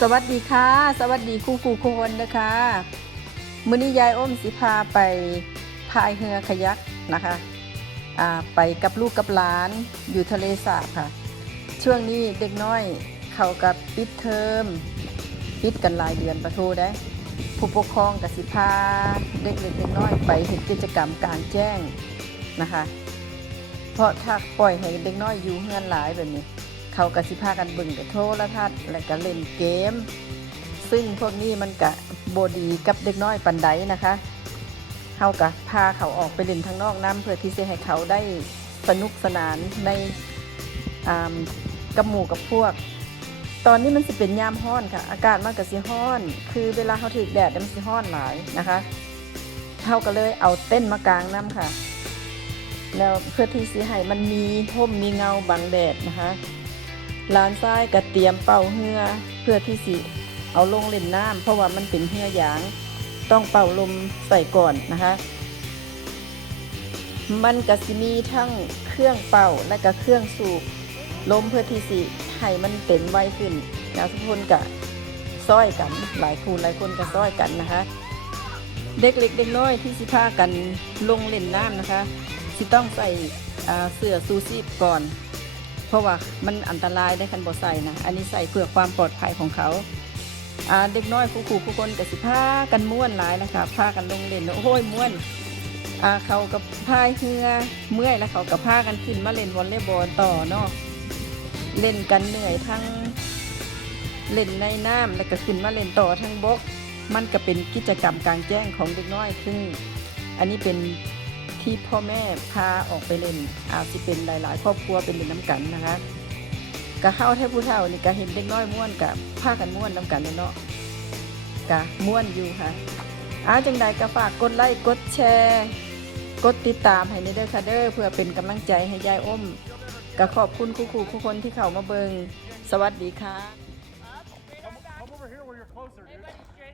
สวัสดีค่ะ สวัสดีคู่คู่คนนะคะมื้อนี้ยายอ้มสิพาไปพายเรือขยักนะคะอ่าไปกับลูกกับหลานอยู่ทะเลสาบค่ะ ช่วงนี้เด็กน้อยเขากับปิดเทอมปิดกันหลายเดือนประทูได้ ผู้ปกครองกับสิพาเด็กเล็กเด็กน้อยไปเห็นกิจกรรมการแจ้งนะคะ เพราะถ้าปล่อยให้เด็กน้อยอยู่เฮือนหลายแบบนี้ เขากสิพากันบึงกับโทรทัศน์และก็เล่นเกม ซึ่งพวกนี้มันกะบดีกับเด็กน้อยปันไดนะคะเขากะพาเขาออกไปเล่นทางนอกน้ำเพื่อที่จะให้เขาได้สนุกสนานในอ่ากับหมู่กับพวก ตอนนี้มันสิเป็นยามห้อนค่ะ อากาศมันก็สิห้อน คือเวลาเขาถือแดดมันสิห้อนหลายนะคะเขาก็เลยเอาเต้นมากางน้ำค่ะแล้วเพื่อที่สิให้มันมีห่มมีเงาบังแดดนะคะ ลานทรายก็เตรียมเป่าเหือเพื่อที่สิเอาลงเล่นน้ำเพราะว่ามันเป็นเหือยาง ต้องเป่าลมใส่ก่อนนะคะ มันก็สิมีทั้งเครื่องเป่าและก็เครื่องสูบลมเพื่อที่สิให้มันเต็มไวขึ้นแล้วทุกคนก็ซ้อยกันหลายคูณหลายคนก็ซ้อยกันนะคะ เด็กเล็กเด็กน้อยที่สิพากันลงเล่นน้ำนะคะ สิต้องใส่เสื้อซูซีพก่อน ราะว่ามันอันตรายได้คันบ่ใส่นะอันนี้ใส่เพื่อความปลอดภัยของเขาเด็กน้อยผู้ขู่ผู้คนก็สิพากันม่วนหลายนะคะพากันลงเล่นโอ้ยม่วนเขากับพายเรือเมื่อยแล้วเขากับพากันขึ้นมาเล่นวอลเลย์บอลต่อเนาะเล่นกันเหนื่อยทั้งเล่นในน้ำแล้วก็ขึ้นมาเล่นต่อทั้งบก มันก็เป็นกิจกรรมกลางแจ้งของเด็กน้อยซึ่งอันนี้เป็น ที่พ่อแม่พาออกไปเล่น อาจจะเป็นหลาย ๆ ครอบครัวเป็นเล่นน้ำกันนะคะกะเข้าแท้ผู้เฒ่านี่ก็เห็นเด็กน้อยม่วนกับพากันม่วนน้ำกันเนาะกะม่วนอยู่ค่ะอาจังใดก็ฝากกดไลค์กดแชร์ กดติดตามให้ในเด้อค่ะเด้อเพื่อเป็นกำลังใจให้ยายอ้มก็ขอบคุณครูๆทุกคนที่เข้ามาเบิงสวัสดีค่ะ